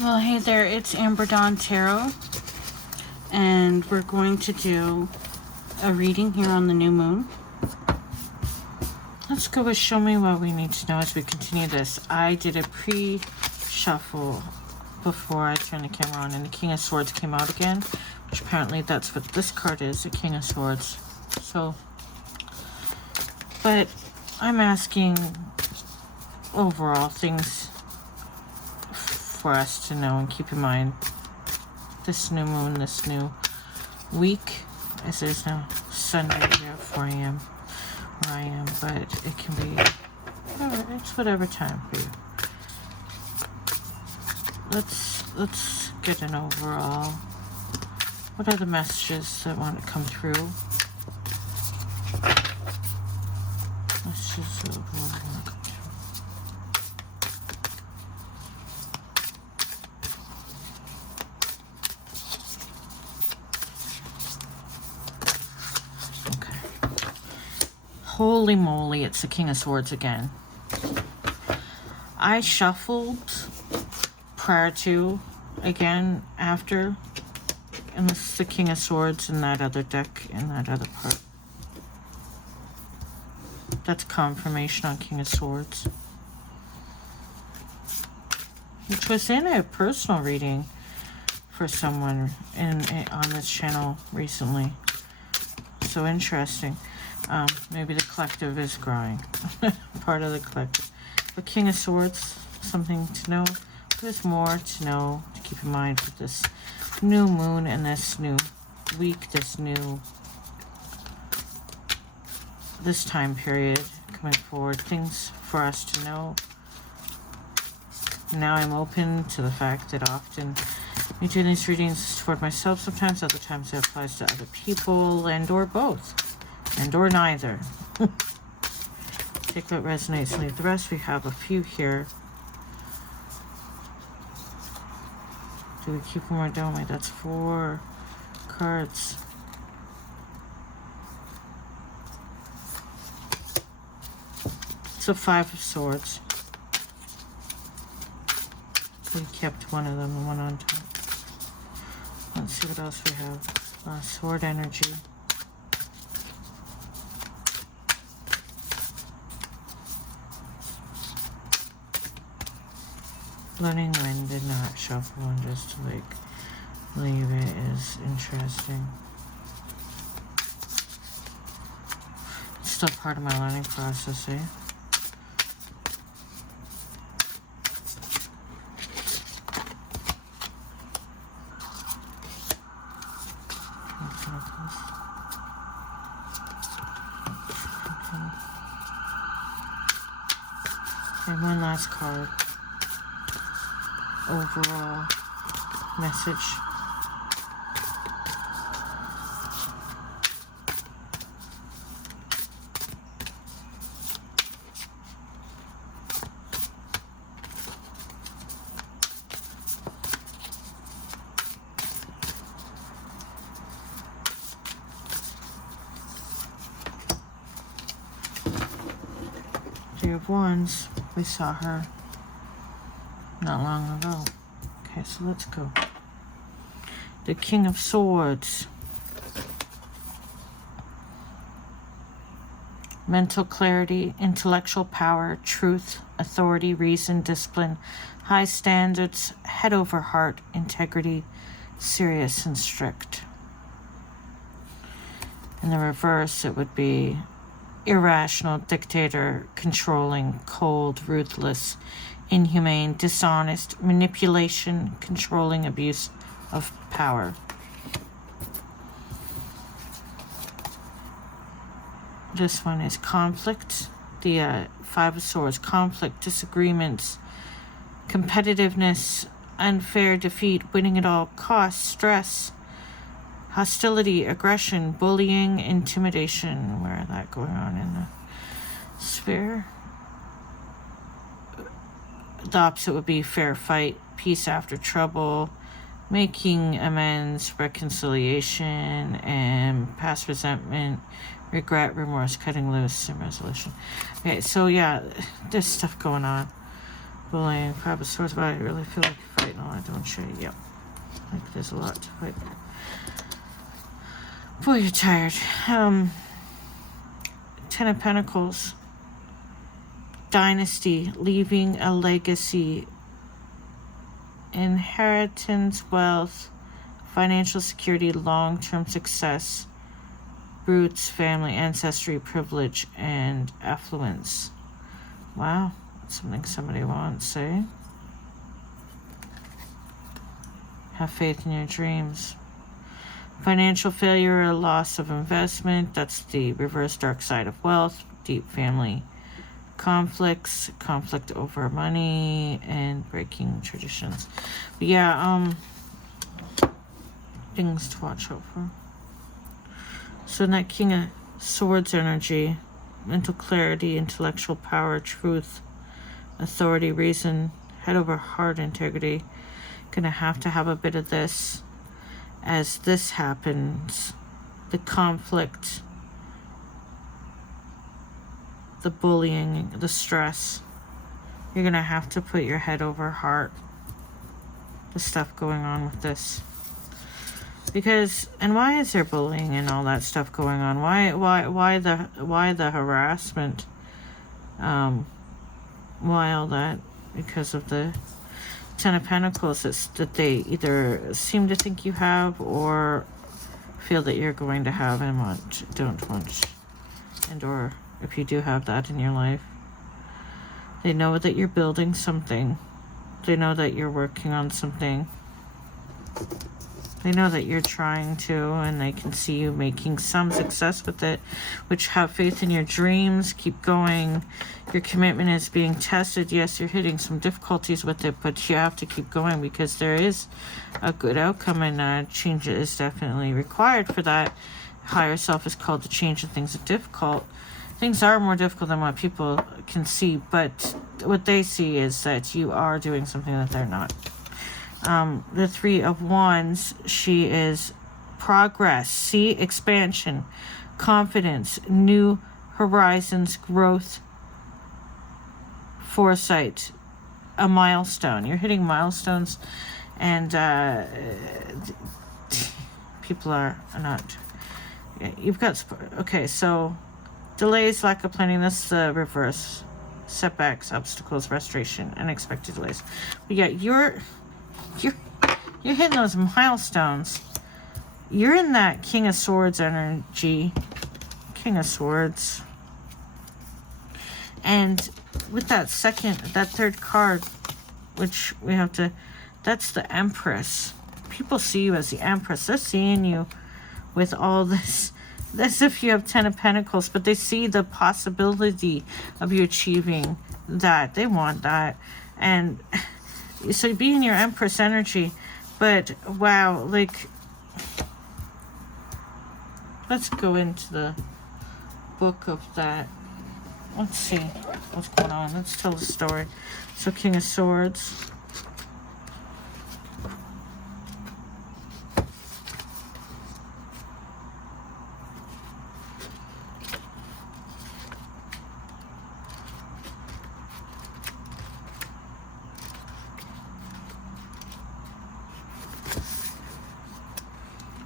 Well, hey there, it's Amber Dawn Tarot, and we're going to do a reading here on the new moon. Let's go with show me what we need to know as we continue this. I did a pre-shuffle before I turned the camera on, and the King of Swords came out again, which apparently that's what this card is, the King of Swords. So, but I'm asking overall things for us to know and keep in mind this new moon, this new week, as it is now Sunday here at 4 a.m. where I am, but it can be whatever, it's whatever time for you. Let's get an overall. What are the messages that want to come through? Messages that want to come through. Holy moly, it's the King of Swords again. I shuffled prior to, again, after, and this is the King of Swords in that other deck, in that other part. That's confirmation on King of Swords. Which was in a personal reading for someone on this channel recently. So interesting. Maybe the collective is growing. Part of the collective. But King of Swords, something to know. There's more to know, to keep in mind with this new moon and this new week, this time period coming forward. Things for us to know. Now I'm open to the fact that often I do these readings toward myself sometimes, other times it applies to other people, and or both. And or neither. Take what resonates and leave the rest. We have a few here. Do we keep them or don't we? That's 4 cards. So 5 of Swords. We kept one of them, the one on top. Let's see what else we have. Sword energy. Learning when did not shuffle, and just to like leave it is interesting. It's still part of my learning process, eh? And one last card. Overall message. Three of Wands. We saw her not long ago. Okay, so let's go. The King of Swords. Mental clarity, intellectual power, truth, authority, reason, discipline, high standards, head over heart, integrity, serious and strict. In the reverse, it would be irrational, dictator, controlling, cold, ruthless, inhumane, dishonest, manipulation, controlling, abuse of power. This one is conflict. The 5 of Swords, conflict, disagreements, competitiveness, unfair defeat, winning at all costs, stress, hostility, aggression, bullying, intimidation. Where is that going on in the sphere? The opposite would be fair fight, peace after trouble, making amends, reconciliation, and past resentment, regret, remorse, cutting loose, and resolution. Okay, so yeah, there's stuff going on Bullying. 5 of Swords. But I really feel like you're fighting a lot, don't you? Yep. Like there's a lot to fight. Boy, you're tired. 10 of Pentacles. Dynasty. Leaving a legacy. Inheritance, wealth, financial security, long-term success, roots, family, ancestry, privilege, and affluence. Wow, that's something somebody wants, eh? Have faith in your dreams. Financial failure or loss of investment, that's the reverse dark side of wealth, deep family conflicts, conflict over money, and breaking traditions. But yeah, things to watch out for. So in that King of Swords energy, mental clarity, intellectual power, truth, authority, reason, head over heart, integrity. Gonna have to have a bit of this as this happens. The conflict, the bullying, the stress. You're gonna have to put your head over heart. The stuff going on with this. Because, and why is there bullying and all that stuff going on? Why the harassment? Why all that? Because of the 10 of Pentacles that they either seem to think you have or feel that you're going to have and don't want, and or if you do have that in your life. They know that you're building something. They know that you're working on something. They know that you're trying to, and they can see you making some success with it, which have faith in your dreams. Keep going. Your commitment is being tested. Yes, you're hitting some difficulties with it, but you have to keep going because there is a good outcome, and change is definitely required for that. Higher self is called to change, and things are difficult. Things are more difficult than what people can see, but what they see is that you are doing something that they're not. The 3 of Wands, she is progress, see, expansion, confidence, new horizons, growth, foresight, a milestone. You're hitting milestones, and people are not. You've got, okay, so delays, lack of planning, this is the reverse. Setbacks, obstacles, frustration, unexpected delays. But yeah, you're hitting those milestones. You're in that King of Swords energy. King of Swords. And with that third card, which we have to, that's the Empress. People see you as the Empress. They're seeing you with all this. That's if you have 10 of Pentacles, but they see the possibility of you achieving that. They want that. And so be in your Empress energy. But wow, like, let's go into the book of that. Let's see what's going on. Let's tell the story. So King of Swords.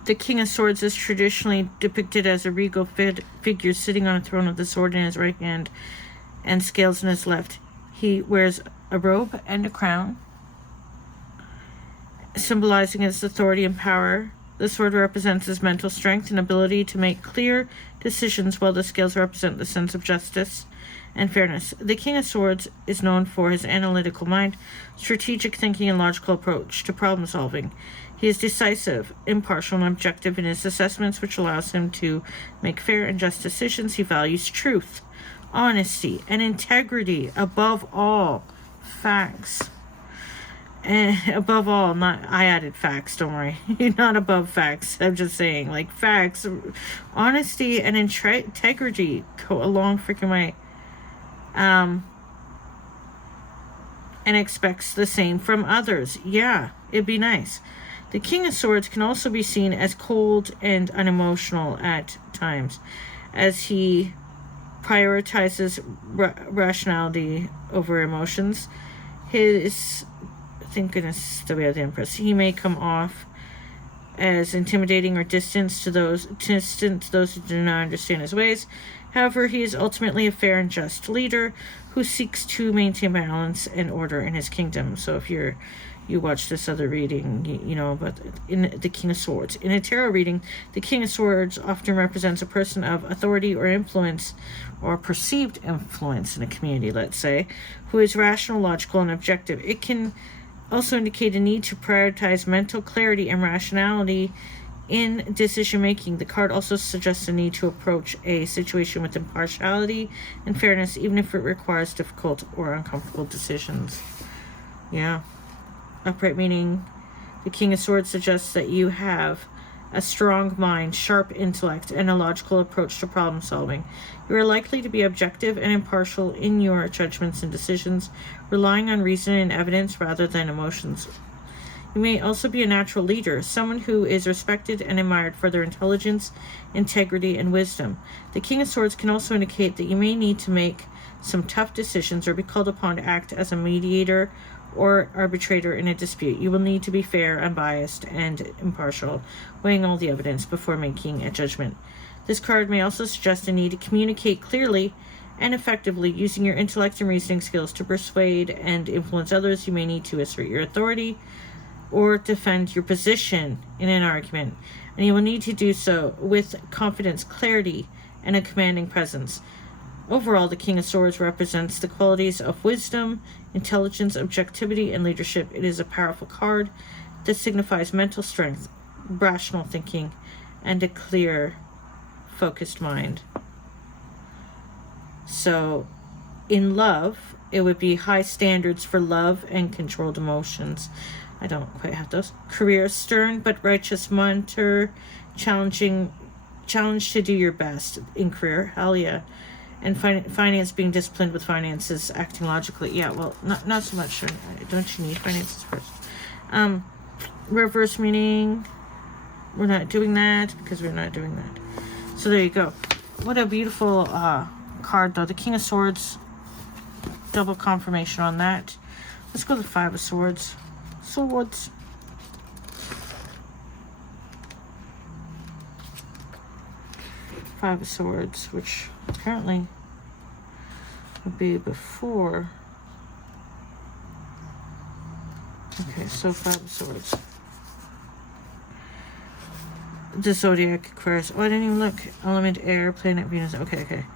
The King of Swords is traditionally depicted as a regal figure sitting on a throne with the sword in his right hand and scales in his left. He wears a robe and a crown, symbolizing his authority and power. The sword represents his mental strength and ability to make clear decisions, while the scales represent the sense of justice and fairness. The King of Swords is known for his analytical mind, strategic thinking, and logical approach to problem solving. He is decisive, impartial, and objective in his assessments, which allows him to make fair and just decisions. He values truth, honesty, and integrity above all. Facts. And above all, I added facts, don't worry. You're not above facts. I'm just saying, like, facts, honesty, and integrity go a long freaking way. And expects the same from others. Yeah, it'd be nice. The King of Swords can also be seen as cold and unemotional at times, as he prioritizes rationality over emotions. thank goodness that we have the Empress. He may come off as intimidating or distant to those who do not understand his ways. However, he is ultimately a fair and just leader who seeks to maintain balance and order in his kingdom. So if you watch this other reading, you know about in the King of Swords. In a tarot reading, the King of Swords often represents a person of authority or influence, or perceived influence in a community, let's say, who is rational, logical, and objective. It can also indicate a need to prioritize mental clarity and rationality in decision-making. The card also suggests a need to approach a situation with impartiality and fairness, even if it requires difficult or uncomfortable decisions. Yeah. Upright meaning, the King of Swords suggests that you have a strong mind, sharp intellect, and a logical approach to problem solving. You are likely to be objective and impartial in your judgments and decisions, relying on reason and evidence rather than emotions. You may also be a natural leader, someone who is respected and admired for their intelligence, integrity, and wisdom. The King of Swords can also indicate that you may need to make some tough decisions or be called upon to act as a mediator or arbitrator in a dispute. You will need to be fair, unbiased, and impartial, weighing all the evidence before making a judgment. This card may also suggest a need to communicate clearly and effectively, using your intellect and reasoning skills to persuade and influence others. You may need to assert your authority or defend your position in an argument, and you will need to do so with confidence, clarity, and a commanding presence. Overall, the King of Swords represents the qualities of wisdom, intelligence, objectivity, and leadership. It is a powerful card that signifies mental strength, rational thinking, and a clear, focused mind. So, in love, it would be high standards for love and controlled emotions. I don't quite have those. Career, stern but righteous mentor, challenge to do your best in career. Hell yeah. And finance, being disciplined with finances, acting logically. Yeah, well, not so much. Don't you need finances first? Reverse meaning, we're not doing that because we're not doing that. So there you go. What a beautiful card, though. The King of Swords, double confirmation on that. Let's go to the Five of Swords. Swords. Five of Swords, which apparently would be before. Okay, so Five of Swords. The Zodiac Aquarius. Oh, I didn't even look. Element air, planet Venus. Okay.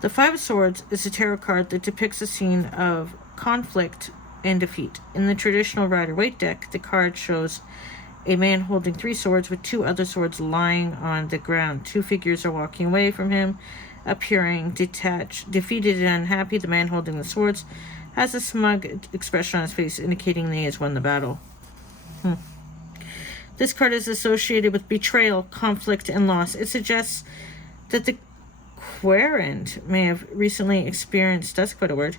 The Five of Swords is a tarot card that depicts a scene of conflict and defeat. In the traditional Rider-Waite deck, the card shows a man holding three swords with two other swords lying on the ground. Two figures are walking away from him, appearing detached, defeated, and unhappy. The man holding the swords has a smug expression on his face, indicating that he has won the battle. This card is associated with betrayal, conflict, and loss. It suggests that the querent may have recently experienced, that's quite a word,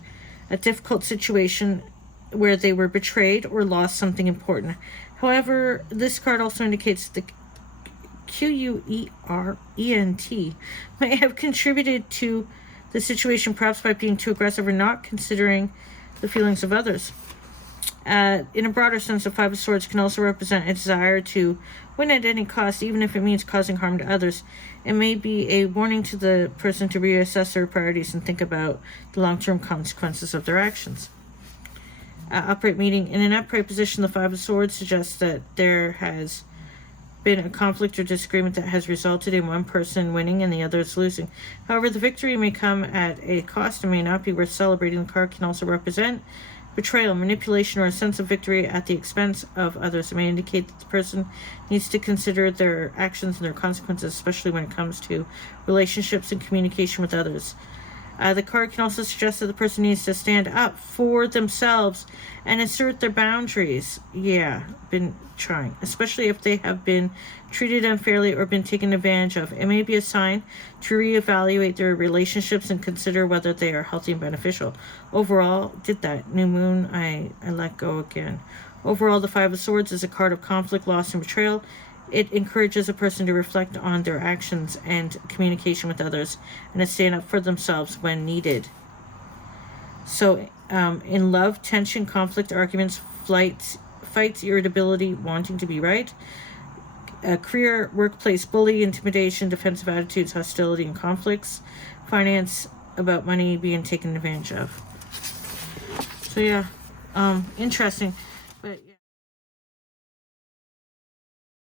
a difficult situation where they were betrayed or lost something important. However, this card also indicates the Querent may have contributed to the situation, perhaps by being too aggressive or not considering the feelings of others. In a broader sense, the Five of Swords can also represent a desire to win at any cost, even if it means causing harm to others. It may be a warning to the person to reassess their priorities and think about the long-term consequences of their actions. Upright meaning, in an upright position, the Five of Swords suggests that there has been a conflict or disagreement that has resulted in one person winning and the others losing. However, the victory may come at a cost and may not be worth celebrating. The card can also represent betrayal, manipulation, or a sense of victory at the expense of others. It may indicate that the person needs to consider their actions and their consequences, especially when it comes to relationships and communication with others. The card can also suggest that the person needs to stand up for themselves and assert their boundaries. Yeah, been trying, especially if they have been treated unfairly or been taken advantage of. It may be a sign to reevaluate their relationships and consider whether they are healthy and beneficial. Overall, did that. New moon, I let go again. Overall, the Five of Swords is a card of conflict, loss, and betrayal. It encourages a person to reflect on their actions and communication with others and to stand up for themselves when needed. So, In love, tension, conflict, arguments, fights, irritability, wanting to be right. Career, workplace, bully, intimidation, defensive attitudes, hostility, and conflicts. Finance, about money being taken advantage of. So yeah, interesting. But yeah.